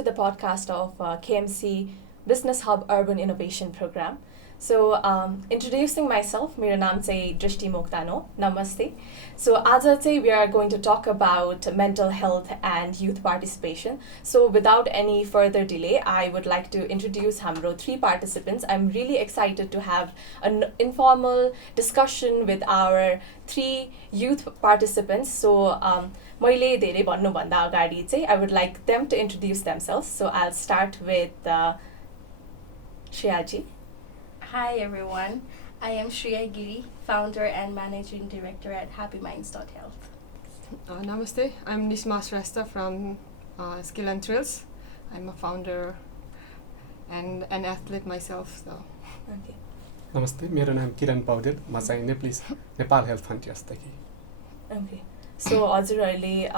to the podcast of KMC Business Hub Urban Innovation Program. So, introducing myself, मेरो नाम चाहिँ दृष्टि मोक्तान हो. Namaste. So, आज चाहिँ we are going to talk about mental health and youth participation. So, without any further delay, I would like to introduce हाम्रो three participants. I'm really excited to have an informal discussion with our three youth participants. So, मैले धेरै भन्नुभन्दा अगाडि चाहिँ I would like them to introduce themselves. So, I'll start with Shreyaji. Hi everyone, I am Shreya Giri, founder and managing director at HappyMinds.health. Namaste, I'm Nishma Shrestha from Skill and Thrills. I'm a founder and an athlete myself. So. Okay. Namaste, मेरो नाम किरण पौडेल. म चाहिँ Nepal health फ्रन्टियर्सदेखि. Okay. So हजुरहरूले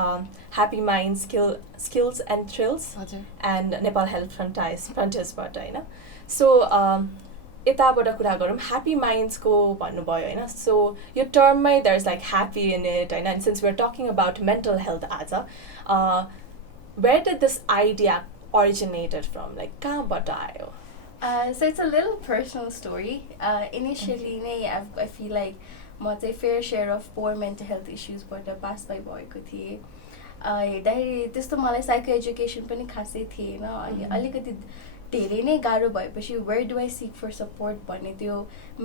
Happy Minds Skills and Thrills and Nepal Health Frontiers-बाट हैन. So यताबाट कुरा गरौँ Happy Minds को भन्नुभयो हैन. So यो टर्ममै there's like happy in it हैन. And since we're talking about mental health आज, where did this idea originated from? Like कहाँबाट आयो? So it's a little personal story. Initially, I feel like म चाहिँ fair share of poor mental health issues बाट pass by भएको थिएँ. हेर्दाखेरि त्यस्तो मलाई साइको एजुकेसन पनि खासै थिएन. अनि अलिकति धेरै नै गाह्रो भएपछि where do I seek for support भन्ने त्यो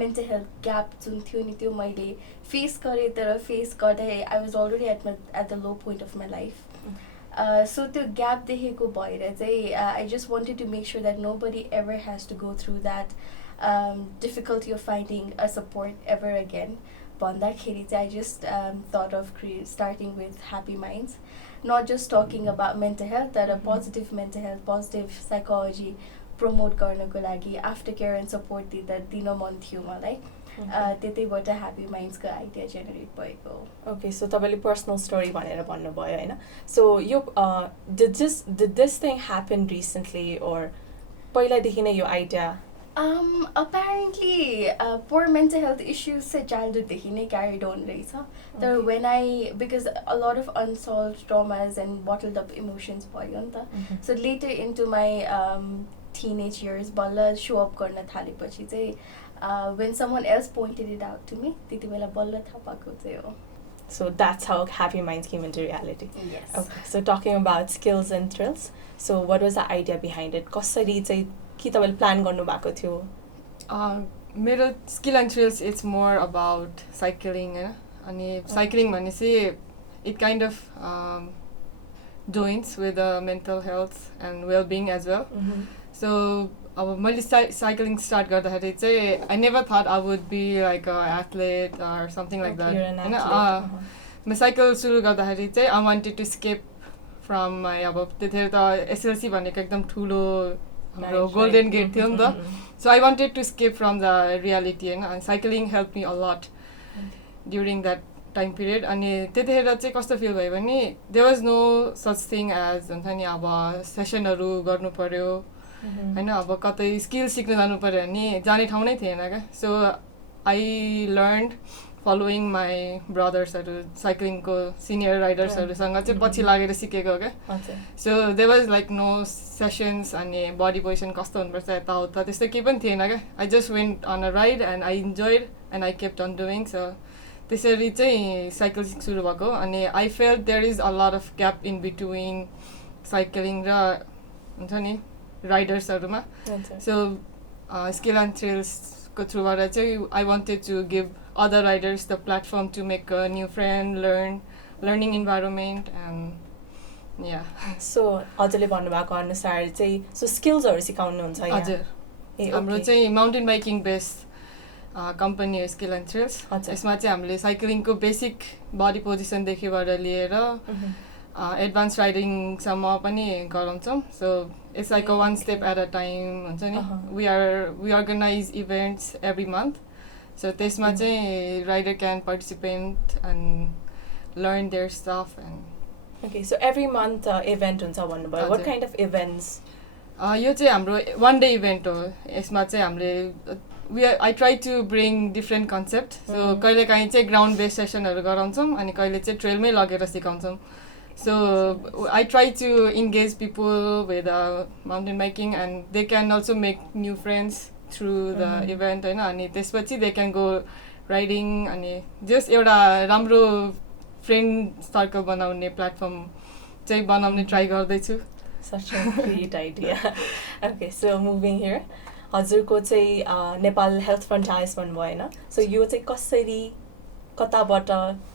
mental health gap जुन थियो नि त्यो मैले फेस गरेँ. तर फेस गर्दै I was already at the low point of my life. So त्यो gap देखेको भएर चाहिँ I just wanted to make sure that nobody ever has to go through that difficulty of finding a support ever again. भन्दाखेरि चाहिँ I just thought of starting with Happy Minds. Not just talking about mental health, but a positive mental health, positive psychology promote गर्नको लागि aftercare and support दिन मन थियो मलाई. त्यतैबाट Happy Minds को idea generate भएको. Okay, so तपाईँले personal story भनेर भन्नुभयो हैन. So यो did this thing happen recently or पहिलादेखि नै यो idea? Apparently, poor mental health issues say childhood देखि नै carried on रहेछ. तर because a lot of unsolved traumas and bottled up emotions भयो नि त. So later into my teenage years, बल्ल show up गर्न थालेपछि चाहिँ when someone else pointed it out to me, त्यति बेला बल्ल थाहा पाएको चाहिँ हो. So that's how Happy Minds came into reality. Yes. Okay, so talking about skills and thrills, so what was the idea behind it? कसरी चाहिँ के तपाईले प्लान गर्नु भएको थियो? मेरो Skill and Thrills, it's more about cycling हैन. अनि cycling भनेपछि it kind of joins with the mental health and well-being as well. So अब मैले cycling start गर्दाखेरि चाहिँ I never thought I would be like an athlete or something like that. You're an athlete. म cycle सुरु गर्दाखेरि चाहिँ I wanted to skip from my अब त्यतिखेर त SLC भनेको एकदम ठुलो हाम्रो golden gate थियो नि त. So I wanted to skip from the reality and cycling helped me a lot during that time period. अनि त्यतिखेर चाहिँ कस्तो feel भयो भने there was no such thing as हुन्छ नि अब सेसनहरु गर्नु पर्यो हैन. अब कतै स्किल सिक्न जानु पर्यो भने जाने ठाउँ नै थिएन के. So I learned following my brothers cycling ko senior riders सँग चाहिँ पछि लागेर सिकेको के. So there was like no sessions and body position कस्तो हुनुपर्छ यताउता त्यस्तो केही पनि थिएन के. I just went on a ride and I enjoyed and I kept on doing. So त्यसरी चाहिँ cycling सुरु भएको. अनि I felt there is a lot of gap in between cycling र हुन्छ नि ridersहरुमा. So Skill and Thrills को थ्रुबाट चाहिँ I wanted to give other riders the platform to make a new friend, learning environment and yeah. So हजुरले भन्नुभएको अनुसार चाहिँ so skillsहरु सिकाउनुहुन्छ यहाँ? हजुर. हाम्रो चाहिँ mountain biking based company हो Skill and Thrills. यसमा चाहिँ हामीले cycling को basic body position देखिबाट लिएर advanced riding सम्म पनि गराउँछौं. So it's like a one step at a time हुन्छ नि. We organize events every month. So त्यसमा चाहिँ rider can participate and learn their stuff and Okay, so every month event हुन्छ भन्नुभयो. What kind of events? यो चाहिँ हाम्रो one day event हो. यसमा चाहिँ हामीले I try to bring different concept. So कहिलेकाहीँ चाहिँ ground based sessionहरु गराउँछौं अनि कहिले चाहिँ trail मै लगेर सिकाउँछौं. So I try to engage people with mountain biking, and they can also make new friends through the event होइन. अनि त्यसपछि they can go riding अनि just एउटा राम्रो फ्रेन्ड सर्कल बनाउने प्लेटफर्म चाहिँ बनाउने ट्राई गर्दैछु. Such a great idea. Okay, so moving here. हजुरको चाहिँ नेपाल हेल्थ फ्रन्टायर्स भन्नुभयो होइन. सो यो चाहिँ कसरी कताबाट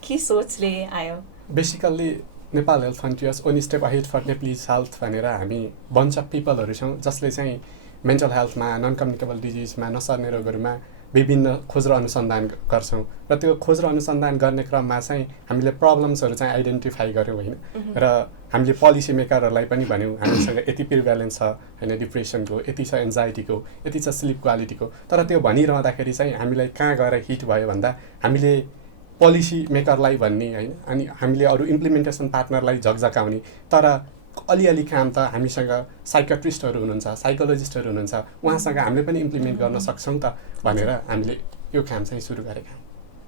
के सोचले आयो? Basically Nepal health frontiers one step ahead for Nepalese health भनेर हामी बन्च अफ पिपलहरू छौँ जसले चाहिँ मेन्टल हेल्थमा नन कम्युनिकेबल डिजिजमा नसर्ने रोगहरूमा विभिन्न खोज र अनुसन्धान गर्छौँ र त्यो खोज र अनुसन्धान गर्ने क्रममा चाहिँ हामीले प्रब्लम्सहरू चाहिँ आइडेन्टिफाई गऱ्यौँ होइन र हामीले पोलिसी मेकरहरूलाई पनि भन्यौँ हामीसँग यति प्रिभ्यालेन्स छ होइन डिप्रेसनको, यति छ एन्जाइटीको, यति छ स्लिप क्वालिटीको. तर त्यो भनिरहँदाखेरि चाहिँ हामीलाई कहाँ गएर हिट भयो भन्दा हामीले पोलिसी मेकरलाई भन्ने होइन अनि हामीले अरू इम्प्लिमेन्टेसन पार्टनरलाई झकझकाउने. तर अलिअलि काम त हामीसँग साइकेट्रिस्टहरू हुनुहुन्छ, साइकोलोजिस्टहरू हुनुहुन्छ, उहाँसँग हामीले पनि इम्प्लिमेन्ट गर्न सक्छौँ त भनेर हामीले यो काम चाहिँ सुरु गरेका.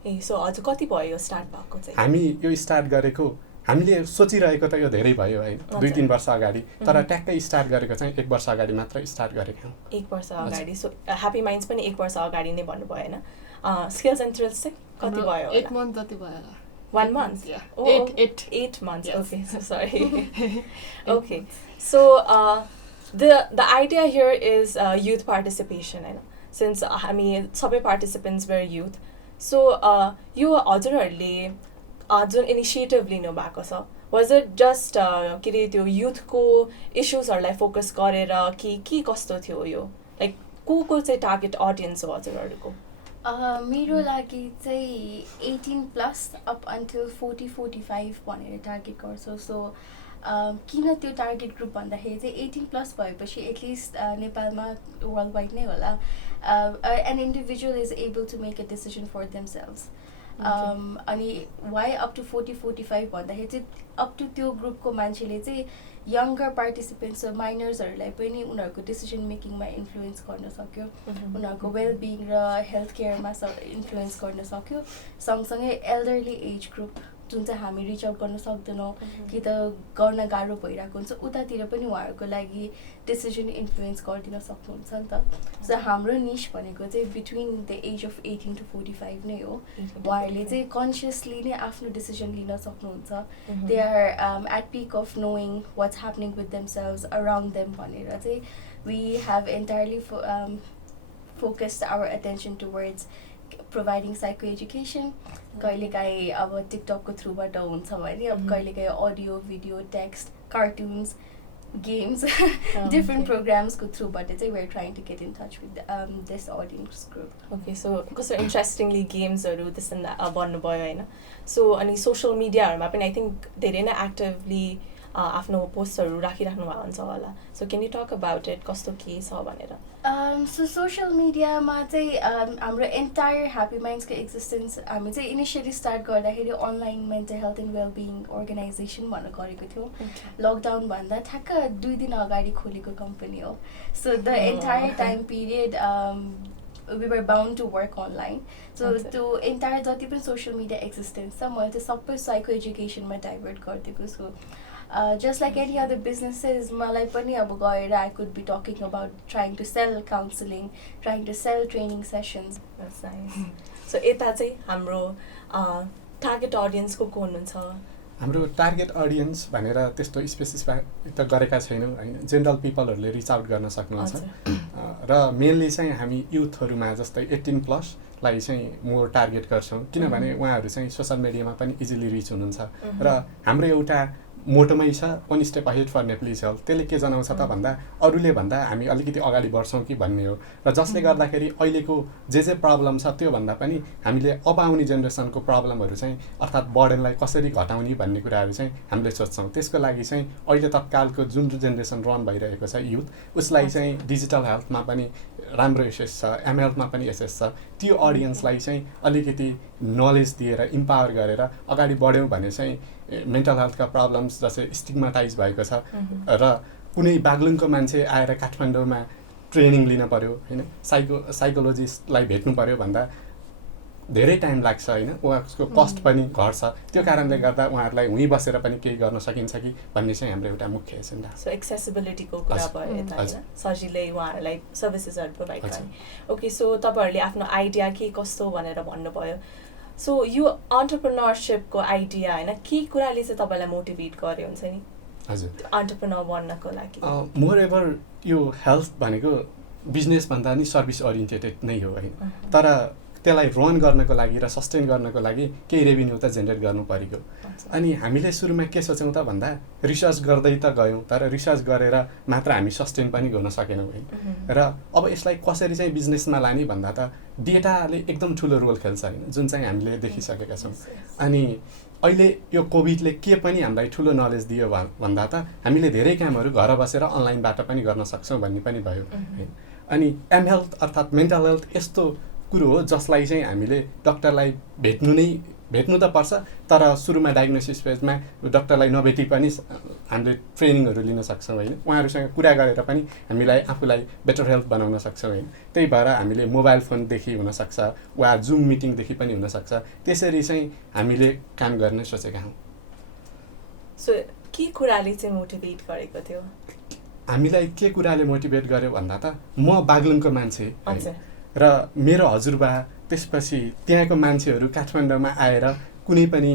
ए सो हजुर कति भयो यो स्टार्ट भएको चाहिँ? हामी यो स्टार्ट गरेको हामीले सोचिरहेको त यो धेरै भयो होइन 2-3 वर्ष अगाडि, तर ट्याक्कै स्टार्ट गरेको चाहिँ 1 वर्ष अगाडि मात्र स्टार्ट गरेका हौँ. 1 वर्ष अगाडि. सो ह्याप्पी माइन्ड्स पनि 1 वर्ष अगाडि नै भन्नुभयो होइन. स्किल्स एन्ड थ्रिल्स चाहिँ कति भयो? 8 months जति भयो होला. 1 month? Yeah. Oh, 8 months. Yes. Okay, so sorry. Okay, so the idea here is youth participation, होइन. Since हामी सबै participants were youth, so यो हजुरहरूले जुन इनिसिएटिभ लिनु भएको छ, was it just के अरे त्यो युथको इस्युजहरूलाई फोकस गरेर कि के कस्तो थियो यो? लाइक को चाहिँ टार्गेट अडियन्स हो हजुरहरूको? मेरो लागि चाहिँ 18+ अप अन्टिल 40-45 भनेर टार्गेट गर्छु. सो किन त्यो टार्गेट ग्रुप भन्दाखेरि चाहिँ 18+ भएपछि एटलिस्ट नेपालमा वर्ल्ड वाइड नै होला an individual is able to make a decision for themselves. अनि वाइ अप टु 40-45 भन्दाखेरि चाहिँ अप टु त्यो ग्रुपको मान्छेले चाहिँ यङ्गर पार्टिसिपेन्ट्स माइनर्सहरूलाई पनि उनीहरूको डिसिजन मेकिङमा इन्फ्लुएन्स गर्न सक्यो, उनीहरूको वेलबिङ र हेल्थ केयरमा इन्फ्लुएन्स गर्न सक्यो. सँगसँगै एल्डरली एज ग्रुप जुन चाहिँ हामी रिच आउट गर्न सक्दैनौँ कि त गर्न गाह्रो भइरहेको हुन्छ, उतातिर पनि उहाँहरूको लागि डिसिजन इन्फ्लुएन्स गरिदिन सक्नुहुन्छ नि त. सो हाम्रो निश भनेको चाहिँ between the age of 18 to 45 नै हो. उहाँहरूले चाहिँ कन्सियसली नै आफ्नो डिसिजन लिन सक्नुहुन्छ. They are at peak of knowing what's happening with themselves around them भनेर चाहिँ we have entirely focused our attention towards providing psycho education. कहिलेकाहीँ अब टिकटकको थ्रुबाट हुन्छ भने अब कहिलेकाहीँ audio, video, text, cartoons, games, different प्रोग्राम्सको थ्रुबाट चाहिँ we're trying to get in touch with this audience group. Okay, so कस्तो इन्ट्रेस्टिङली गेम्सहरू त्यस्तो भन्नुभयो होइन. सो अनि सोसियल मिडियाहरूमा पनि आई थिङ्क धेरै नै एक्टिभली आफ्नो पोस्टहरू राखिराख्नु भएको हुन्छ होला. So can you talk about it, कस्तो के छ भनेर? सो सोसियल मिडियामा चाहिँ हाम्रो एन्टायर ह्याप्पी माइन्ड्सको एक्जिस्टेन्स हामी चाहिँ इनिसियली स्टार्ट गर्दाखेरि online mental health and wellbeing organisation भनेर गरेको थियौँ. लकडाउनभन्दा ठ्याक्क 2 दिन अगाडि खोलेको कम्पनी हो. So the entire time period we were bound to work online. So त्यो एन्टायर जति पनि सोसियल मिडिया एक्जिस्टेन्स छ मैले त्यो सबै साइको एजुकेसनमा डाइभर्ट गरिदिएको छु. Just like any other businesses, मलाई पनि अब गएर I could be talking about trying to sell counseling, trying to sell training sessions. That's nice. So यता चाहिँ हाम्रो टार्गेट अडियन्सको को हुनुहुन्छ? हाम्रो टार्गेट अडियन्स भनेर त्यस्तो स्पेसिफाई त गरेका छैनौँ होइन. जेनरल पिपलहरूले रिच आउट गर्न सक्नुहुन्छ र मेनली चाहिँ हामी युथहरूमा जस्तै 18+ लाई चाहिँ मोर टार्गेट गर्छौँ किनभने उहाँहरू चाहिँ सोसल मिडियामा पनि इजिली रिच हुनुहुन्छ र हाम्रो एउटा मोटोमै छ one step ahead for Nepalese health. त्यसले के जनाउँछ त भन्दा अरूले भन्दा हामी अलिकति अगाडि बढ्छौँ कि भन्ने हो र जसले गर्दाखेरि अहिलेको जे प्रब्लम छ त्योभन्दा पनि हामीले अब आउने जेनेरेसनको प्रब्लमहरू चाहिँ अर्थात् बर्डनलाई कसरी घटाउने भन्ने कुराहरू चाहिँ हामीले सोच्छौँ. त्यसको लागि चाहिँ अहिले तत्कालको जुन जेनेरेसन रन भइरहेको छ युथ उसलाई चाहिँ डिजिटल हेल्थमा पनि राम्रो एसेस छ, एमहेल्थमा पनि एसेस छ. त्यो अडियन्सलाई चाहिँ अलिकति नलेज दिएर इम्पावर गरेर अगाडि बढ्यौँ भने चाहिँ मेन्टल हेल्थका प्रब्लम्स जस्तै स्टिग्माटाइज भएको छ र कुनै बागलुङको मान्छे आएर काठमाडौँमा ट्रेनिङ लिन पर्यो होइन, साइकोलोजिस्टलाई भेट्नु पर्यो भन्दा धेरै टाइम लाग्छ होइन, उसको कस्ट पनि घट्छ। त्यो कारणले गर्दा उहाँहरूलाई उहीँ बसेर पनि केही गर्न सकिन्छ कि भन्ने चाहिँ हाम्रो एउटा मुख्य एजेन्डा। सो एक्सेसिबिलिटीको कुरा भयो यता होइन, सजिलै उहाँहरूलाई सर्भिसेसहरू प्रोभाइड गर्ने। ओके, सो तपाईँहरूले आफ्नो आइडिया के कस्तो भनेर भन्नुभयो। सो यो अन्टरप्रेन्योरसिपको आइडिया होइन के कुराले चाहिँ तपाईँलाई मोटिभेट गर्यो हुन्छ नि हजुर अन्टरप्रेन्योर बन्नको लागि? मोर एभर यो हेल्थ भनेको बिजनेसभन्दा नि सर्भिस ओरिएन्टेड नै हो होइन, तर त्यसलाई रन गर्नको लागि र सस्टेन गर्नको लागि केही रेभिन्यू त जेनेरेट गर्नु परेको। अनि हामीले सुरुमा के सोच्यौँ त भन्दा रिसर्च गर्दै त गयौँ, तर रिसर्च गरेर मात्र हामी सस्टेन पनि गर्न सकेनौँ होइन। र अब यसलाई कसरी चाहिँ बिजनेसमा लाने भन्दा त डेटाले एकदम ठुलो रोल खेल्छ होइन, जुन चाहिँ हामीले देखिसकेका छौँ। अनि अहिले यो कोभिडले के पनि हामीलाई ठुलो नलेज दियो भन्दा त हामीले धेरै कामहरू घर बसेर अनलाइनबाट पनि गर्न सक्छौँ भन्ने पनि भयो होइन। अनि एमहेल्थ अर्थात् मेन्टल हेल्थ यस्तो कुरो हो जसलाई चाहिँ हामीले डक्टरलाई भेट्नु त पर्छ, तर सुरुमा डायग्नोसिस फेजमा डक्टरलाई नभेटी पनि हामीले ट्रेनिङहरू लिन सक्छौँ होइन, उहाँहरूसँग कुरा गरेर पनि हामीलाई आफूलाई बेटर हेल्थ बनाउन सक्छौँ होइन। त्यही भएर हामीले मोबाइल फोनदेखि हुनसक्छ वा जुम मिटिङदेखि पनि हुनसक्छ, त्यसरी चाहिँ हामीले काम गर्ने सोचेका हौँ। सो के कुराले चाहिँ मोटिभेट गरेको थियो? हामीलाई के कुराले मोटिभेट गर्यो भन्दा त म बागलुङको मान्छे र मेरो हजुरबा त्यसपछि त्यहाँको मान्छेहरू काठमाडौँमा आएर कुनै पनि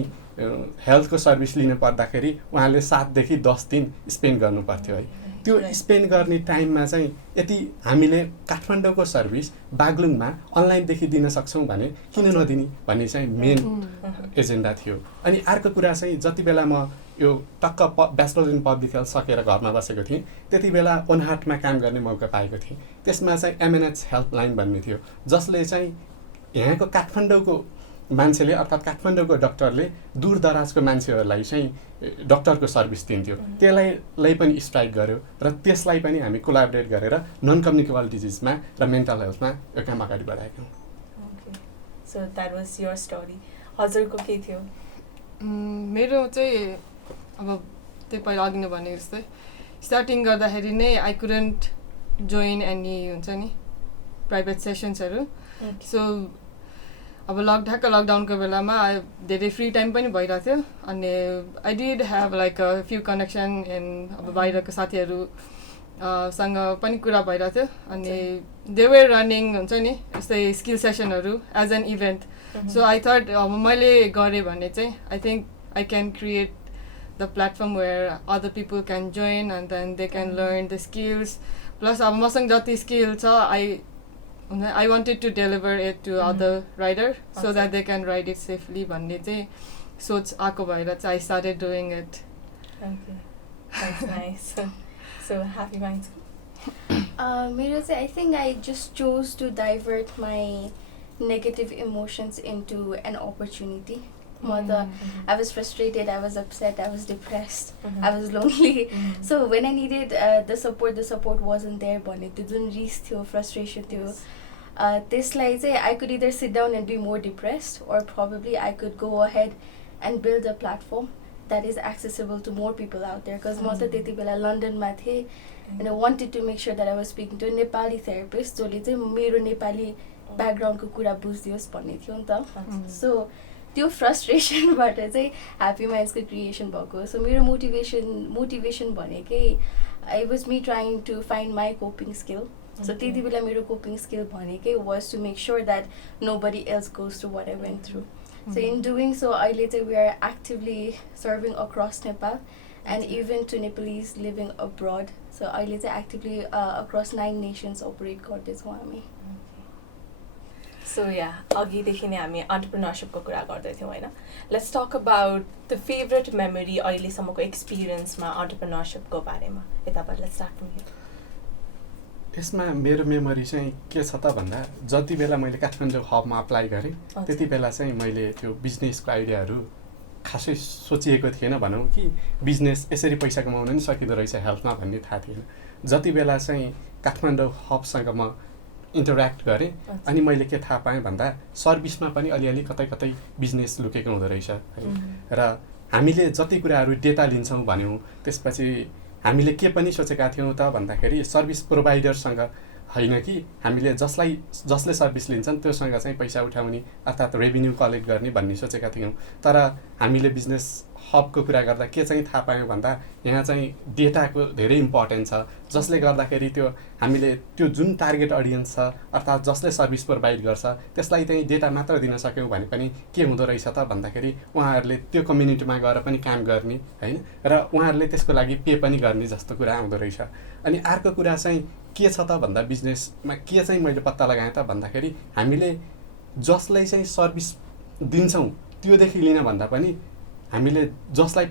हेल्थको सर्भिस लिनु पर्दाखेरि उहाँले 7 देखि 10 दिन स्पेन्ड गर्नु पर्थ्यो है। त्यो स्पेन्ड गर्ने टाइममा चाहिँ यदि हामीले काठमाडौँको सर्भिस बागलुङमा अनलाइनदेखि दिन सक्छौँ भने किन नदिने भन्ने चाहिँ मेन एजेन्डा थियो। अनि अर्को कुरा चाहिँ जति बेला म यो टक्क ब्याचलर इन पब्लिक हेल्थ सकेर घरमा बसेको थिएँ, त्यति बेला ओनहाटमा काम गर्ने मौका पाएको थिएँ। त्यसमा चाहिँ MNH हेल्पलाइन भन्ने थियो, जसले चाहिँ यहाँको काठमाडौँको मान्छेले अर्थात् काठमाडौँको डक्टरले दूर दराजको मान्छेहरूलाई चाहिँ डक्टरको सर्भिस दिन्थ्यो। त्यसलाई पनि स्ट्राइक गर्यो र त्यसलाई पनि हामी कोलाबोरेट गरेर नन कम्युनिकेबल डिजिजमा र मेन्टल हेल्थमा यो काम अगाडि बढाएका हौँ। So that was your story. हजुरको के थियो? मेरो चाहिँ अब त्यही पहिला अघि नै भने जस्तै स्टार्टिङ गर्दाखेरि नै आई कुडन्ट जोइन एनी हुन्छ नि प्राइभेट सेसन्सहरू। सो अब लकडाउनको बेलामा धेरै फ्री टाइम पनि भइरहेको थियो, अनि I did have like a few connection and अब बाहिरको साथीहरू सँग पनि कुरा भइरहेको थियो। अनि दे वर रनिङ हुन्छ नि यस्तै स्किल सेसनहरू as an event. So I thought अब मैले गरेँ भने चाहिँ I think I can create the platform where other people can join and then they can learn the skills. Plus अब मसँग जति skill छ I wanted to deliver it to other rider so that they can ride it safely भन्ने चाहिँ सोच आएको भएर चाहिँ I started doing it. Okay, that's nice. So happy minds. मेरो चाहिँ I think I just chose to divert my negative emotions into an opportunity. I was frustrated, I was upset, I was depressed, I was lonely. So when I needed the support wasn't there. But it didn't reach to frustration to this like I could either sit down and be more depressed, or probably I could go ahead and build a platform that is accessible to more people out there. Because Mata Teti Bela London Mathe, and I wanted to make sure that I was speaking to a Nepali therapist. So let's say मेरो Nepali background को कुरा बुझ्दियोस् भन्ने थियो नि त. So त्यो फ्रस्ट्रेसनबाट चाहिँ ह्याप्पी माइन्ड्सको क्रिएसन भएको. सो मेरो मोटिभेसन भनेकै I was me trying to find my coping skill. So त्यति बेला मेरो कोपिङ स्किल भनेकै was to make sure that nobody else goes to what I went through. So in doing so अहिले चाहिँ we are actively serving across Nepal and even to Nepalese living abroad. So अहिले चाहिँ actively across 9 nations अपरेट गर्दैछौँ हामी. So अघिदेखि नै हामी अन्टरप्रेन्योरसिपको कुरा गर्दैथ्यौँ होइन. Let's talk about the favourite memory अहिलेसम्मको एक्सपिरियन्समा अन्टरप्रेन्योरसिपको बारेमा. यताबाट लेट्स स्टार्ट फ्रम हियर. यसमा मेरो मेमोरी चाहिँ के छ त भन्दा जति बेला मैले काठमाडौँ हबमा अप्लाई गरेँ त्यति बेला चाहिँ मैले त्यो बिजनेसको आइडियाहरू खासै सोचिएको थिएन भनौँ कि बिजनेस यसरी पैसा कमाउन पनि सकिँदो रहेछ हेल्थमा भन्ने थाहा थिएन. जति बेला चाहिँ काठमाडौँ हबसँग म इन्टरेक्ट गरेँ अनि मैले के थाहा पाएँ भन्दा सर्भिसमा पनि अलिअलि कतै कतै बिजनेस लुकेको हुँदो रहेछ र हामीले जति कुराहरू डेटा लिन्छौँ भन्यौँ त्यसपछि हामीले के पनि सोचेका थियौँ त भन्दाखेरि सर्भिस प्रोभाइडरसँग होइन कि हामीले जसले सर्भिस लिन्छन् त्योसँग चाहिँ पैसा उठाउने अर्थात् रेभिन्यू कलेक्ट गर्ने भन्ने सोचेका थियौँ। तर हामीले बिजनेस हबको कुरा गर्दा के चाहिँ थाहा पायौँ भन्दा यहाँ चाहिँ डेटाको धेरै इम्पोर्टेन्ट छ, जसले गर्दाखेरि त्यो हामीले त्यो जुन टार्गेट अडियन्स छ अर्थात् जसले सर्भिस प्रोभाइड गर्छ त्यसलाई चाहिँ डेटा मात्र दिन सक्यौँ भने पनि के हुँदो रहेछ त भन्दाखेरि उहाँहरूले त्यो कम्युनिटीमा गएर पनि काम गर्ने होइन र उहाँहरूले त्यसको लागि पे पनि गर्ने जस्तो कुरा आउँदो रहेछ। अनि अर्को कुरा चाहिँ के छ त भन्दा बिजनेसमा के चाहिँ मैले पत्ता लगाएँ त भन्दाखेरि हामीले जसलाई चाहिँ सर्भिस दिन्छौँ त्योदेखि लिन भन्दा पनि हामीले जसलाई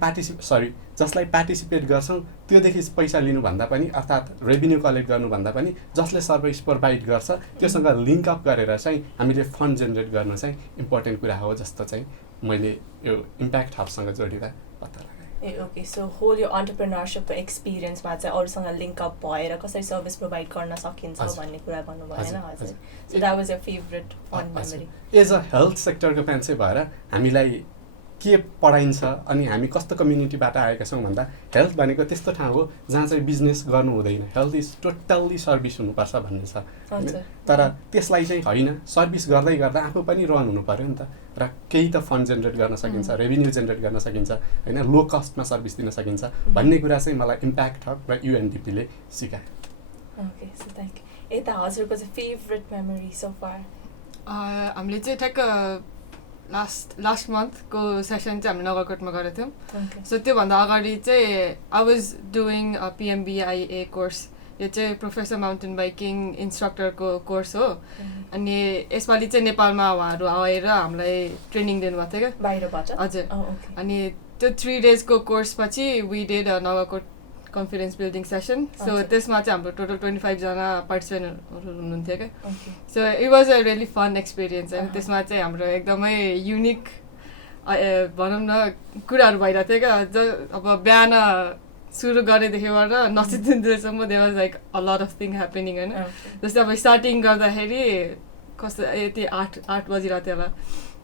पार्टिसिपेट गर्छौँ त्योदेखि पैसा लिनुभन्दा पनि अर्थात् रेभिन्यू कलेक्ट गर्नुभन्दा पनि जसले सर्भिस प्रोभाइड गर्छ त्योसँग लिङ्क अप गरेर चाहिँ हामीले फन्ड जेनेरेट गर्न चाहिँ इम्पोर्टेन्ट कुरा हो जस्तो चाहिँ मैले यो इम्प्याक्ट हबसँग जोडिँदा पत्ता लगाएँ। ए ओके, सो होल यो अन्टरप्रेन्योरसिपको एक्सपिरियन्समा चाहिँ अरूसँग लिङ्क अप भएर कसरी सर्भिस प्रोभाइड गर्न सकिन्छ भन्ने कुरा भन्नुभयो होइन हजुर। So that was your favourite fun memory. As a health सेक्टरको मान्छे भएर हामीलाई के पढाइन्छ अनि हामी कस्तो कम्युनिटीबाट आएका छौँ भन्दा हेल्थ भनेको त्यस्तो ठाउँ हो जहाँ चाहिँ बिजनेस गर्नु हुँदैन, हेल्थ इज टोटल्ली सर्भिस हुनुपर्छ भन्ने छ। तर त्यसलाई चाहिँ होइन, सर्भिस गर्दै गर्दा आफू पनि रन हुनु पऱ्यो नि त, र केही त फन्ड जेनेरेट गर्न सकिन्छ, रेभिन्यू जेनेरेट गर्न सकिन्छ होइन, लो कस्टमा सर्भिस दिन सकिन्छ भन्ने कुरा चाहिँ मलाई इम्प्याक्ट हब र युएनडिपीले सिकायो। Okay, so thank you. यता हजुरको चाहिँ फेभरेट मेमोरी सो फार? हामीले चाहिँ ठ्याक्क लास्ट मन्थको सेसन चाहिँ हामीले नगरकोटमा गरेको थियौँ। सो त्योभन्दा अगाडि चाहिँ आई वाज डुइङ पिएमबिआइए कोर्स, यो चाहिँ प्रोफेसर माउन्टेन बाइकिङ इन्स्ट्रक्टरको कोर्स हो। अनि यसपालि चाहिँ नेपालमा उहाँहरू आएर हामीलाई ट्रेनिङ दिनुभएको थियो क्या बाहिरबाट। हजुर। अनि त्यो 3 डेजको कोर्सपछि we did Nagarkot confidence building session. So त्यसमा चाहिँ हाम्रो टोटल 25 जना पार्टिसिपेन्टहरू हुनुहुन्थ्यो क्या। So it was a really fun experience. अनि त्यसमा चाहिँ हाम्रो एकदमै युनिक भनौँ न कुराहरू भइरहेको थियो क्या। अब बिहान सुरु गरेदेखिबाट नचिदिन्जेलसम्म there was like a lot of thing happening होइन। जस्तै अब स्टार्टिङ गर्दाखेरि कस्तो यति 8 बजिरहेको थियो होला,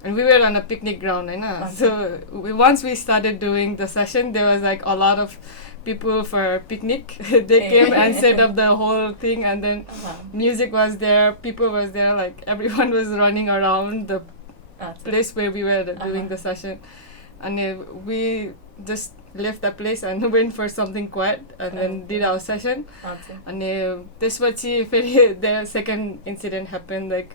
and we were on a picnic ground, right? So once we started doing the session, there was like a lot of people for picnic. They came and set up the whole thing, and then music was there, people was there, like everyone was running around the place where we were doing the session. And we just left that place and went for something quiet and then did our session. And the second incident happened, like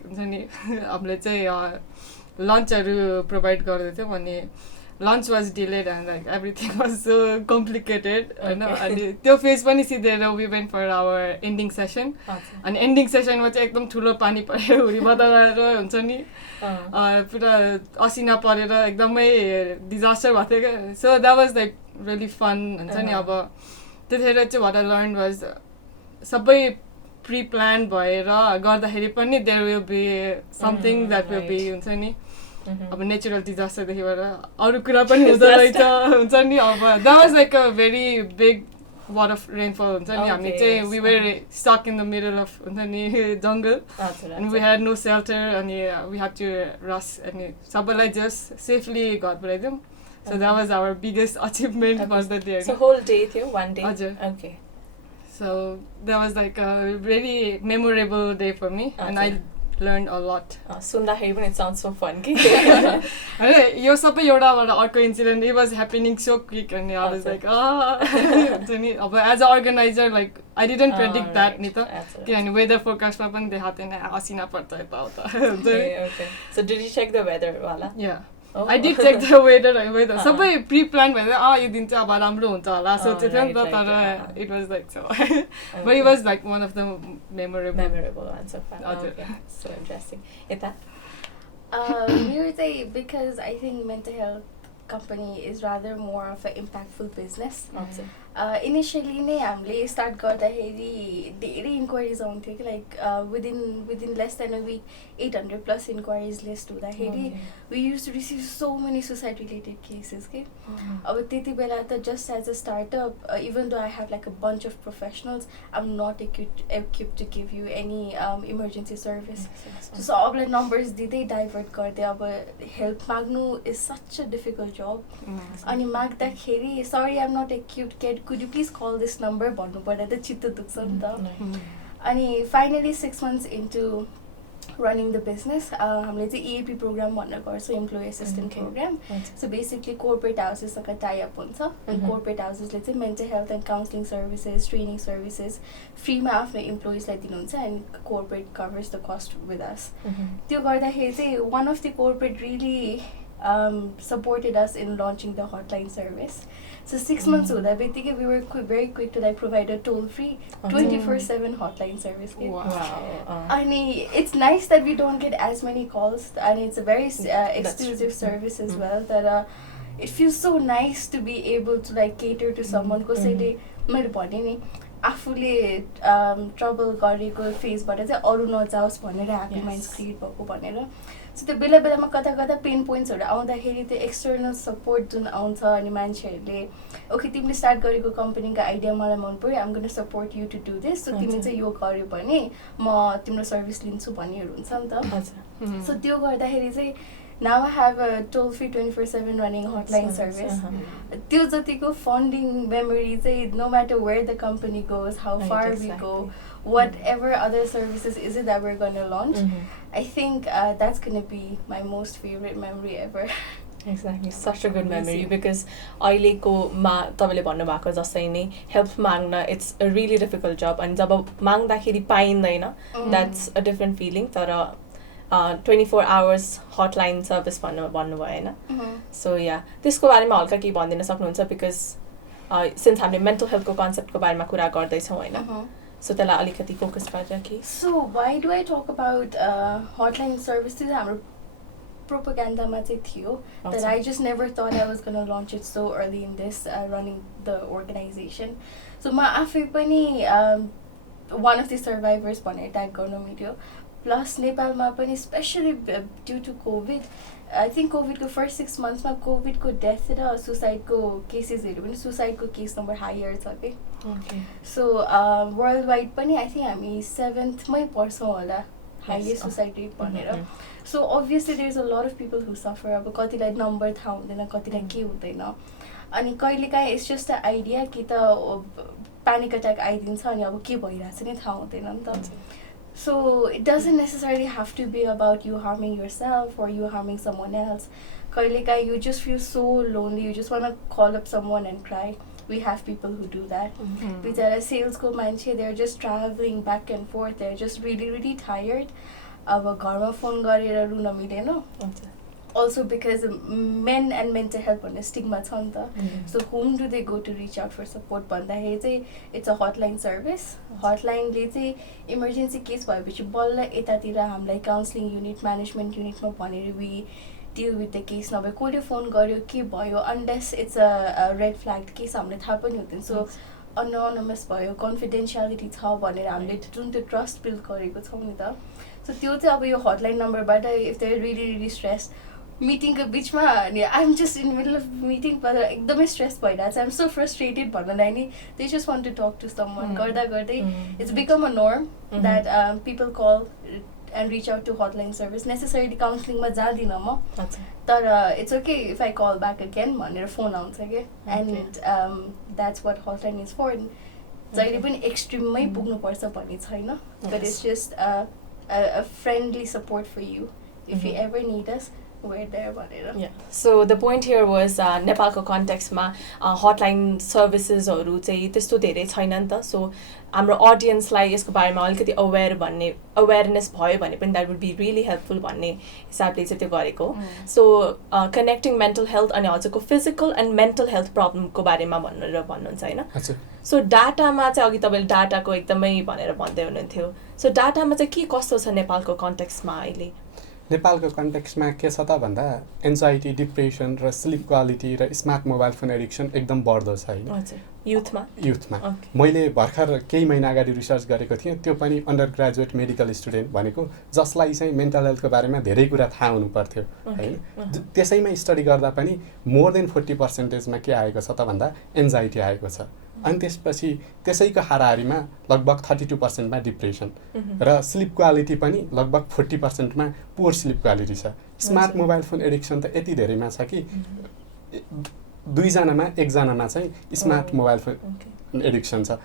lunchहरू provide गर्दै थियौँ अनि lunch was delayed and like everything was so complicated होइन। अनि त्यो phase पनि सिधेर we went for our ending session. अनि एन्डिङ सेसनमा चाहिँ एकदम ठुलो पानी परेर हुरी बदलेर हुन्छ नि, पुरा असिना परेर एकदमै डिजास्टर भएको थियो क्या। So that was like really fun हुन्छ नि। अब त्यतिखेर चाहिँ वाट आई लर्न वाज सबै प्री प्लान भएर गर्दाखेरि पनि there will be something that will be हुन्छ नि। अब नेचुरल डिजास्टरदेखिबाट अरू कुरा पनि हुँदो रहेछ हुन्छ नि। अब that was like a very big what of rainfall हुन्छ नि। हामी चाहिँ we were stuck in the middle of हुन्छ नि जङ्गल अनि वी ह्याड नो सेल्टर अनि वी ह्याड टु रस अनि सबैलाई जस्ट सेफली घर पुऱ्याइदिउँ। So that was our biggest achievement for the day. So whole day थियो, one day? हजुर। Okay, so that was like a very memorable day for me and I learned a lot. सुन्दाखेरि पनि it sounds so fun कि यो सबै एउटाबाट अर्को incident it was happening so quick and I was like हुन्छ नि। अब as a organiser like I didn't predict that नि त, किनभने वेदर फोरकास्टमा पनि देखाएको थिएन असिना पर्छ यताउता हुन्छ नि। So did you check the weather वाला? Yeah. I did check the weather सबै प्री प्लान भएर यो दिन चाहिँ अब राम्रो हुन्छ होला सोचेको थियो नि त। तर it was like so but it was like one of the memorable ones so far. Okay, so interesting. Yeta? मेरो चाहिँ because I think mental health company is rather more of an impactful business. Initially नै हामीले start गर्दाखेरि धेरै inquiries आउँथ्यो कि like within less than a week 800+ inquiries list हुँदाखेरि we use to receive so many suicide related cases कि। अब त्यति बेला त just as a startup even though I have like a bunch of professionals I am not equipped to give you any emergency service. So सबलाई numbers दिँदै divert गर्दै अब help माग्नु is such a difficult job. अनि माग्दाखेरि sorry I am not equipped, could you please call this number भन्नु पर्दा त चित्त दुख्छ नि त। अनि finally 6 months into running the business, हामीले चाहिँ EAP program भनेर गर्छौँ, employee assistance program. So basically corporate houses सँग tie up हुन्छ and corporate houses ले चाहिँ mental health and counseling services, training services free मा आफ्नो employees लाई दिनुहुन्छ and corporate covers the cost with us. त्यो गर्दाखेरि चाहिँ one of the corporate really supported us in launching the hotline service. So 6 months हुँदा बित्तिकै we were very quick to like provide a toll-free 24/7 hotline service. Ani it's nice that we don't get as many calls and it's a very exclusive service as well that it feels so nice to be able to like cater to someone कसैले मैले भने नि आफूले trouble गरेको फेजबाट चाहिँ अरू नजाओस् भनेर ह्याप्पी माइन्ड्स क्रिएट भएको भनेर. सो त्यो बेला बेलामा कता कता पेन पोइन्ट्सहरू आउँदाखेरि त्यो एक्सटर्नल सपोर्ट जुन आउँछ अनि मान्छेहरूले ओके तिमीले स्टार्ट गरेको कम्पनीको आइडिया मलाई मन पऱ्यो, I'm gonna support you to do this, so तिमीले चाहिँ यो गर्यो भने म तिम्रो सर्भिस लिन्छु भन्नेहरू हुन्छ नि त. सो त्यो गर्दाखेरि चाहिँ now I have a toll-free 24/7 running hotline service. त्यो जतिको funding memory चाहिँ no matter where the company goes, how far we go, whatever other services is it that we're going to launch, I think that's going to be my most favorite memory ever. Exactly, such a good memory because अहिलेको मा तपाईले भन्नु भएको जस्तै नै help माग्न it's a really difficult job अनि जब माग्दाखेरि पाइँदैन that's a different feeling. तर 24 hours hotline service भन्नुभयो होइन. So yeah, त्यसको बारेमा हल्का केही भनिदिन सक्नुहुन्छ बिकज सिन्स हामीले मेन्टल हेल्थको कन्सेप्टको बारेमा कुरा गर्दैछौँ होइन. सो त्यसलाई अलिकति फोकस गरेर के. So why do I talk about hotline services? हाम्रो प्रोपोगेन्डामा चाहिँ थियो that I just never thought I was going to launch it so early in this running the organization. So म आफै पनि one of the survivors भनेर tag गर्न मिल्यो. Plus नेपालमा पनि especially due to COVID, I think COVID को first 6 months मा COVID को death र suicide को cases हेऱ्यो भने suicide को case number higher छ के. So worldwide पनि I think हामी 7th मै पर्छौँ होला highest suicide rate भनेर. So obviously there's a lot of people who suffer. अब कतिलाई number थाहा हुँदैन, कतिलाई के हुँदैन. अनि कहिलेकाहीँ it's just an idea कि त panic attack आइदिन्छ अनि अब के भइरहेछ नि थाहा हुँदैन नि त. So it doesn't necessarily have to be about you harming yourself or you harming someone else. Kailekai, you just feel so lonely. You just want to call up someone and cry. We have people who do that. Bichara sales ko manche, they're just traveling back and forth. They're just really, really tired. Aba gharma phone garera runa milena. Also because men and mental health on a stigma छ नि त. So whom do they go to reach out for support भन्दाखेरि चाहिँ it's a hotline service. Hotline ले चाहिँ emergency case भएपछि बल्ल यतातिर हामीलाई counseling unit, management unit मा भनेर we deal with the case. नभए कसले फोन गर्यो के भयो unless it's a red flagged case हामीलाई थाहा पनि हुँदैन. So anonymous भयो, confidentiality छ भनेर हामीले जुन त्यो trust build गरेको छौँ नि त. So त्यो चाहिँ अब यो hotline numberबाट if they're really really stressed meeting को बिचमा अनि I'm just in the middle of meeting but एकदमै stress भइरहेछ, I'm so frustrated भन्नलाई नि they just want to talk to someone. गर्दा गर्दै it's become a norm that people call and reach out to hotline service. Necessarily counseling मा जाँदिन म तर it's okay if I call back again भनेर phone आउँछ के. And that's what hotline is for. जहिले पनि extreme मै पुग्नुपर्छ भन्ने छैन, but it's just a friendly support for you if you ever need us. We're there भनेर. Yeah. So the point here was नेपालको कन्टेक्स्टमा हटलाइन सर्भिसेसहरू चाहिँ त्यस्तो धेरै छैन नि त. सो हाम्रो अडियन्सलाई यसको बारेमा अलिकति अवेरनेस भयो भने पनि that would be really helpful भन्ने हिसाबले चाहिँ त्यो गरेको. सो कनेक्टिङ मेन्टल हेल्थ अनि हजुरको फिजिकल एन्ड मेन्टल हेल्थ प्रब्लमको बारेमा भन्नुहुन्छ होइन. सो डाटामा चाहिँ अघि तपाईँले डाटाको एकदमै भनेर भन्दै हुनुहुन्थ्यो. सो डाटामा चाहिँ के कस्तो छ नेपालको कन्टेक्स्टमा अहिले? नेपालको कन्टेक्स्टमा के छ त भन्दा एन्जाइटी, डिप्रेसन र स्लिप क्वालिटी र स्मार्ट मोबाइल फोन एडिक्सन एकदम बढ्दो छ होइन युथमा. मैले भर्खर केही महिना अगाडि रिसर्च गरेको थिएँ, त्यो पनि अन्डर ग्रेजुएट मेडिकल स्टुडेन्ट भनेको जसलाई चाहिँ मेन्टल हेल्थको बारेमा धेरै कुरा थाहा हुनु पर्थ्यो होइन. त्यसैमा स्टडी गर्दा पनि मोर देन 40% के आएको छ त भन्दा एन्जाइटी आएको छ. अनि त्यसपछि त्यसैको हाराहारीमा लगभग 32% डिप्रेसन र स्लिप क्वालिटी पनि लगभग 40% पुवर स्लिप क्वालिटी छ. स्मार्ट मोबाइल फोन एडिक्सन त यति धेरैमा छ कि 2 जनामा 1 जनामा चाहिँ स्मार्ट मोबाइल फोन एडिक्सन छ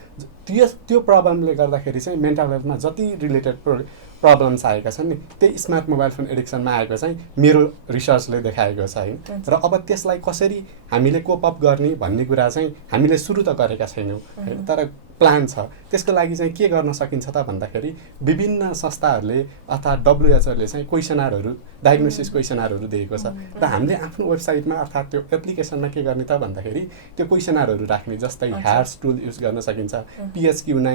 त्यो प्रब्लमले गर्दाखेरि चाहिँ मेन्टल हेल्थमा जति रिलेटेड प्रब्लम्स आएका छन् नि त्यही स्मार्ट मोबाइल फोन एडिक्सनमा आएको चाहिँ मेरो रिसर्चले देखाएको छ होइन र अब त्यसलाई कसरी हामीले कोप अप गर्ने भन्ने कुरा चाहिँ हामीले सुरु त गरेका छैनौँ होइन तर प्लान छ त्यसको लागि चाहिँ के गर्न सकिन्छ त भन्दाखेरि विभिन्न संस्थाहरूले अर्थात् डब्लुएचओले चाहिँ क्वेसनरहरू डायग्नोसिस क्वेसनरहरू दिएको छ र हामीले आफ्नो वेबसाइटमा अर्थात् त्यो एप्लिकेसनमा के गर्ने त भन्दाखेरि त्यो क्वेसनरहरू राख्ने जस्तै ह्यार्स टुल युज गर्न सकिन्छ PHQ-9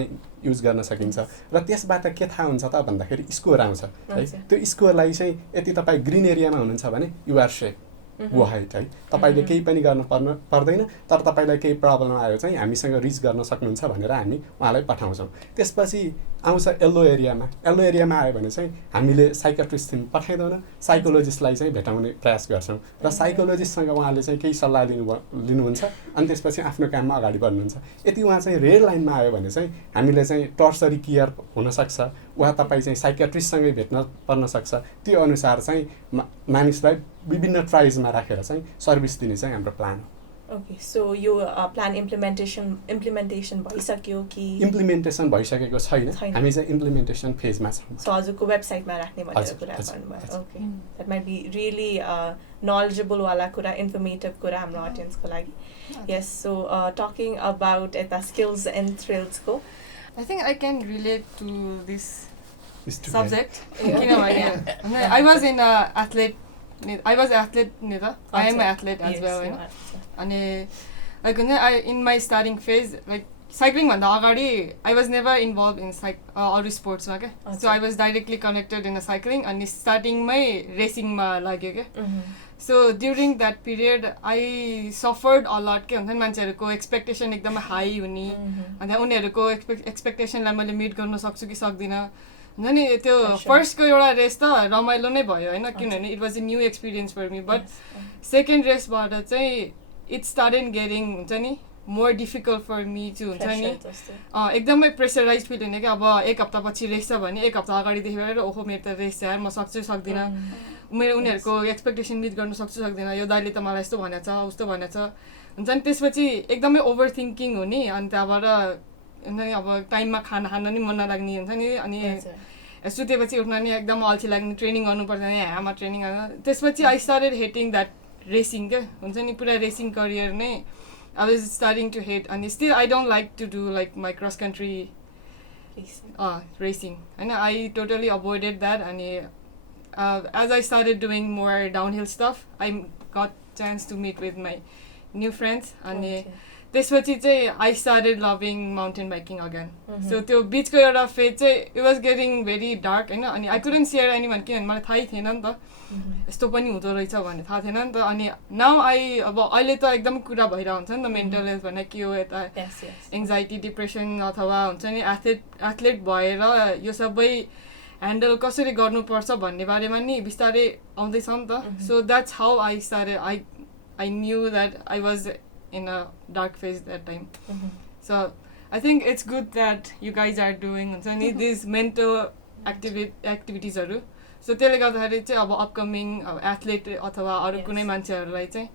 युज गर्न सकिन्छ र त्यसबाट के थाहा हुन्छ त भन्दाखेरि स्कोर आउँछ है त्यो स्कोरलाई चाहिँ यदि तपाईँ ग्रिन एरियामा हुनुहुन्छ भने युआर सेफ वो हाइट है तपाईँले केही पनि गर्न पर्दैन तर तपाईँलाई केही प्रब्लम आयो चाहिँ हामीसँग रिच गर्न सक्नुहुन्छ भनेर हामी उहाँलाई पठाउँछौँ त्यसपछि आउँछ येल्लो एरियामा आयो भने चाहिँ हामीले साइकेट्रिस्ट पठाइँदैन साइकोलोजिस्टलाई चाहिँ भेटाउने प्रयास गर्छौँ र साइकोलोजिस्टसँग उहाँले चाहिँ केही सल्लाह लिनुहुन्छ अनि त्यसपछि आफ्नो काममा अगाडि बढ्नुहुन्छ यदि उहाँ चाहिँ रेड लाइनमा आयो भने चाहिँ हामीले चाहिँ टर्सरी केयर हुनसक्छ उहाँ तपाईँ चाहिँ साइकेट्रिस्टसँगै भेट्न पर्न सक्छ त्यो अनुसार चाहिँ मानिसलाई विभिन्न ट्राइजमा राखेर चाहिँ सर्भिस दिने चाहिँ हाम्रो प्लान हो ओके सो यो प्लान इम्प्लिमेन्टेसन भइसक्यो कि इम्प्लिमेन्टेसन भइसकेको छैन हामी चाहिँ इम्प्लिमेन्टेसन फेजमा छौँ सो हजुरको वेबसाइटमा राख्ने भनेर कुरा गर्नुभयो okay that might be really knowledgeable वाला कुरा इन्फर्मेटिभ कुरा हाम्रो अडियन्सको लागि यस सो टकिङ अबाउट यता स्किल्स एन्ड थ्रिल्सको I think I can relate to this subject. किनभने I was an athlete. I was an athlete ni ta. I am an athlete as well. अनि like in my starting phase, like cycling भन्दा अगाडि I was never involved in अरू स्पोर्ट्समा क्या so I was directly connected in cycling अनि स्टार्टिङमै रेसिङमा लाग्यो क्या so during that period I suffered a lot के हुन्छ नि मान्छेहरूको एक्सपेक्टेसन एकदमै हाई हुने अन्त उनीहरूको एक्सपेक्टेसनलाई मैले मिट गर्न सक्छु कि सक्दिनँ हुन्छ नि त्यो फर्स्टको एउटा रेस त रमाइलो नै भयो होइन किनभने it was a new experience for me but second रेसबाट चाहिँ इट स्टार्टेड गेटिङ हुन्छ नि मोर डिफिकल्ट फर मी चाहिँ हुन्छ नि एकदमै प्रेसराइज फिल हुने क्या अब एक हप्तापछि रेस छ भने एक हप्ता अगाडि देखेर ओहो मेरो त रेस छ यार म सक्छु सक्दिनँ मेरो उनीहरूको एक्सपेक्टेसन मिट गर्न सक्छु सक्दिनँ यो दाइले त मलाई यस्तो भनेको छ उस्तो भनेको छ हुन्छ नि त्यसपछि एकदमै ओभर थिङ्किङ हुने अनि त्यहाँबाट अब टाइममा खाना खान नि मन नलाग्ने हुन्छ नि अनि सुतेपछि उठ्न नि एकदम अल्छी लाग्ने ट्रेनिङ गर्नुपर्छ नि ह्यामा ट्रेनिङ गर्न त्यसपछि I started hating that racing क्या हुन्छ नि पुरा रेसिङ करियर नै I was starting to hate and still I don't like to do like my cross country racing and I totally avoided that and as I started doing more downhill stuff I got chance to meet with my new friends and त्यसपछि चाहिँ I started loving mountain biking again so त्यो बिचको एउटा phase चाहिँ it was getting very dark हैन अनि I couldn't share anyone किनभने मलाई थाहै थिएन नि त यस्तो पनि हुँदो रहेछ भन्ने थाहा थिएन नि त अनि नाउ अब अहिले त एकदम कुरा भइरहेको हुन्छ नि त मेन्टल हेल्थ भने के हो यता एङ्जाइटी डिप्रेसन अथवा हुन्छ नि एथलेट भएर यो सबै ह्यान्डल कसरी गर्नुपर्छ भन्ने बारेमा नि बिस्तारै आउँदैछ नि त so that's how I started I knew that I was in a dark phase that time so I think it's good that you guys are doing these mental activities haru so त्यसले गर्दाखेरि चाहिँ अब upcoming athlete अथवा अरू कुनै मान्छेहरूलाई चाहिँ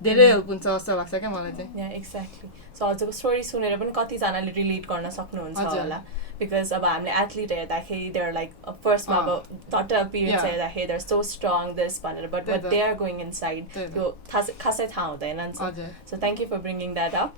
धेरै हेल्प हुन्छ जस्तो लाग्छ क्या मलाई चाहिँ एक्ज्याक्टली सो हजुरको स्टोरी सुनेर पनि कतिजनाले रिलेट गर्न सक्नुहुन्छ होला बिकज अब हामीले एथलिट हेर्दाखेरि देयर लाइक फर्स्टमा अब टटल पिरियड्स हेर्दाखेरि देयर सो स्ट्रङ दिस भनेर but they are going inside त्यो खासै थाहा हुँदैन नि so thank you for bringing that up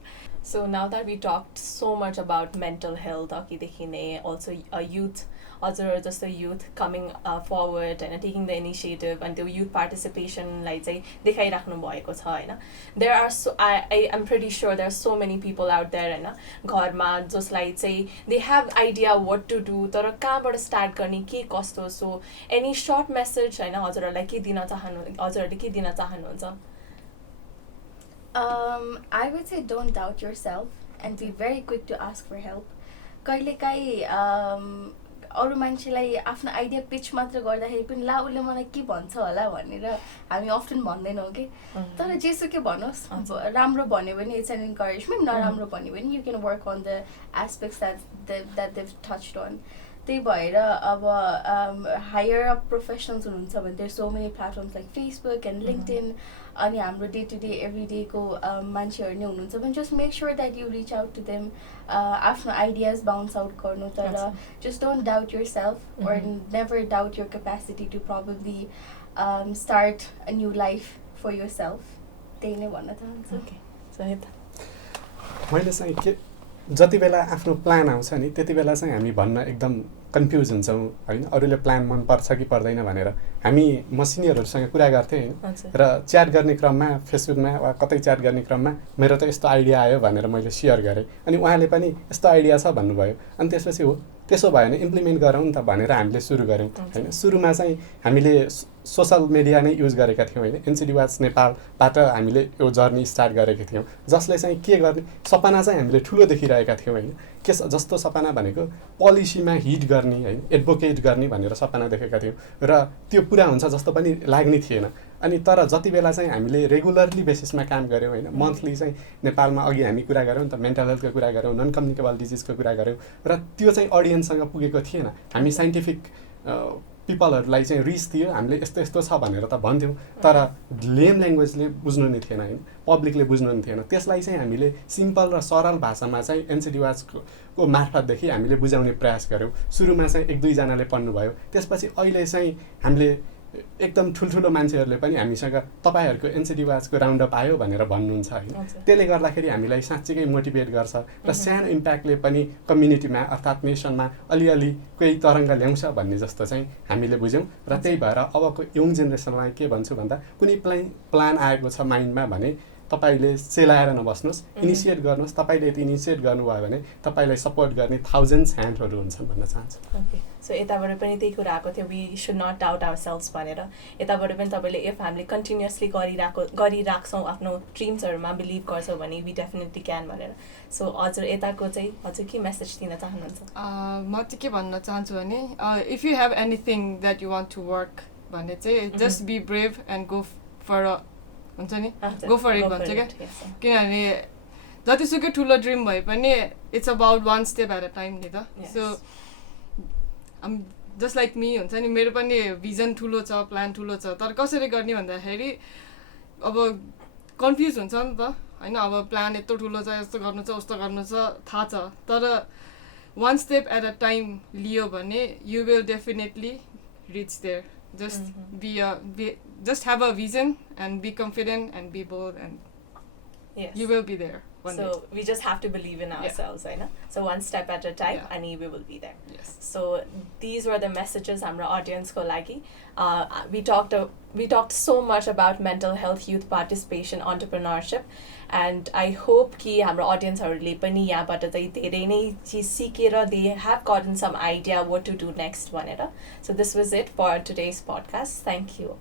so now that we talked so much about mental health अघिदेखि नै अल्सो युथ हजुर जस्तो युथ कमिङ फरवर्ड होइन टेकिङ द इनिसिएटिभ अनि त्यो युथ पार्टिसिपेसनलाई चाहिँ देखाइराख्नु भएको छ होइन there are so I am pretty sure there are so many people out there होइन घरमा जसलाई चाहिँ they have idea what to do तर कहाँबाट स्टार्ट गर्ने के कस्तो सो एनी सर्ट मेसेज होइन हजुरहरूलाई के दिन हजुरहरूले के दिन चाहनुहुन्छ I would say don't doubt yourself and be very quick to ask for help. कहिलेकाहीँ अरू मान्छेलाई आफ्नो आइडिया पिच मात्र गर्दाखेरि पनि ला उसले मलाई के भन्छ होला भनेर हामी अफ्टन भन्दैनौँ कि तर जेसुकै भनोस् राम्रो भन्यो भने इट्स एन इन्करेजमेन्ट नराम्रो भन्यो भने you can work on the aspects that they touched on त्यही भएर अब हायर अप प्रोफेसनल्स हुनुहुन्छ भने there so many platforms like Facebook and LinkedIn अनि हाम्रो डे टु डे एभ्री डेको मान्छेहरू नै हुनुहुन्छ भने just make sure that you reach out to them आफ्नो आइडियाज बााउन्स आउट गर्नु तर just don't doubt yourself or never doubt your capacity to probably start a new life for yourself. त्यही नै भन्न चाहन्छु। मैले चाहिँ के जति बेला आफ्नो प्लान आउँछ नि त्यति बेला चाहिँ हामी भन्न एकदम कन्फ्युज हुन्छौँ होइन अरूले प्लान मनपर्छ कि पर्दैन भनेर हामी म सिनियरहरूसँग कुरा गर्थेँ होइन र च्याट गर्ने क्रममा फेसबुकमा वा कतै च्याट गर्ने क्रममा मेरो त यस्तो आइडिया आयो भनेर मैले सेयर गरेँ अनि उहाँले पनि यस्तो आइडिया छ भन्नुभयो अनि त्यसपछि हो त्यसो भयो भने इम्प्लिमेन्ट गरौँ नि त भनेर हामीले सुरु गऱ्यौँ होइन सुरुमा चाहिँ हामीले सोसल मिडिया नै युज गरेका थियौँ होइन एनसिडी वाच नेपालबाट हामीले यो जर्नी स्टार्ट गरेका थियौँ जसले चाहिँ के गर्ने सपना चाहिँ हामीले ठुलो देखिरहेका थियौँ होइन के जस्तो सपना भनेको पोलिसीमा हिट गर्ने होइन एडभोकेट गर्ने भनेर सपना देखेका थियौँ र त्यो पुरा हुन्छ जस्तो पनि लाग्ने थिएन अनि तर जति बेला चाहिँ हामीले रेगुलरली बेसिसमा काम गऱ्यौँ होइन मन्थली चाहिँ नेपालमा अघि हामी कुरा गऱ्यौँ नि त मेन्टल हेल्थको कुरा गऱ्यौँ नन कम्युनिकेबल डिजिजको कुरा गऱ्यौँ र त्यो चाहिँ अडियन्ससँग पुगेको थिएन हामी साइन्टिफिक पिपलहरूलाई चाहिँ रिच थियो हामीले यस्तो यस्तो छ भनेर त भन्थ्यौँ तर लेम ल्याङ्ग्वेजले बुझ्नु नै थिएन होइन पब्लिकले बुझ्नु नि थिएन त्यसलाई चाहिँ हामीले सिम्पल र सरल भाषामा चाहिँ एनसिडी वाचको मार्फतदेखि हामीले बुझाउने प्रयास गऱ्यौँ सुरुमा चाहिँ 1-2जनाले पढ्नुभयो त्यसपछि अहिले चाहिँ हामीले एकदम ठुल्ठुलो मान्छेहरूले पनि हामीसँग तपाईँहरूको एनसिडी वाचको राउन्ड अप आयो भनेर भन्नुहुन्छ होइन त्यसले गर्दाखेरि हामीलाई साँच्चीकै मोटिभेट गर्छ र सानो इम्प्याक्टले पनि कम्युनिटीमा अर्थात् नेसनमा अलिअलि कोही तरङ्ग ल्याउँछ भन्ने जस्तो चाहिँ हामीले बुझ्यौँ र त्यही भएर अबको यङ जेनेरेसनलाई के भन्छु भन्दा कुनै प्लान आएको छ माइन्डमा भने तपाईले सेलाएर नबस्नुहोस् इनिसिएट गर्नुहोस् तपाईले यति इनिसिएट गर्नुभयो भने तपाईलाई सपोर्ट गर्ने थाउजन्ड्स ह्यान्डहरू हुन्छन् भन्न चाहन्छु ओके सो यताबाट पनि त्यही कुरा आएको थियो वी सुड नट डाउट आवरसेल्भ्स भनेर यताबाट पनि तपाईँले इफ हामीले कन्टिन्युअसली गरिराख्छौँ आफ्नो ड्रिम्सहरूमा बिलिभ गर्छौँ भने वी डेफिनेटली क्यान भनेर सो हजुर यताको चाहिँ हजुर के मेसेज दिन चाहनुहुन्छ म चाहिँ के भन्न चाहन्छु भने if you have anything that you want to work भने चाहिँ just be brave and go for हुन्छ नि गो फर इट भन्छ क्या किनभने जतिसुकै ठुलो ड्रिम भए पनि it's about one step at a time नि त सो जस्ट लाइक मी हुन्छ नि मेरो पनि भिजन ठुलो छ प्लान ठुलो छ तर कसरी गर्ने भन्दाखेरि अब कन्फ्युज हुन्छ नि त होइन अब प्लान यत्रो ठुलो छ यस्तो गर्नु छ उस्तो गर्नु छ थाहा छ तर one step at a time लियो भने you will definitely reach there just have a vision and be confident and be bold and you will be there one day. We just have to believe in ourselves, right? So one step at a time and we will be there. Yes. So these were the messages hamra audience ko lagi. We talked so much about mental health, youth participation, entrepreneurship, and I hope ki hamra audience harule pani yaबाट चाहिँ धेरै नै चीज सिकेर they have gotten some idea what to do next भनेर. So this was it for today's podcast. Thank you.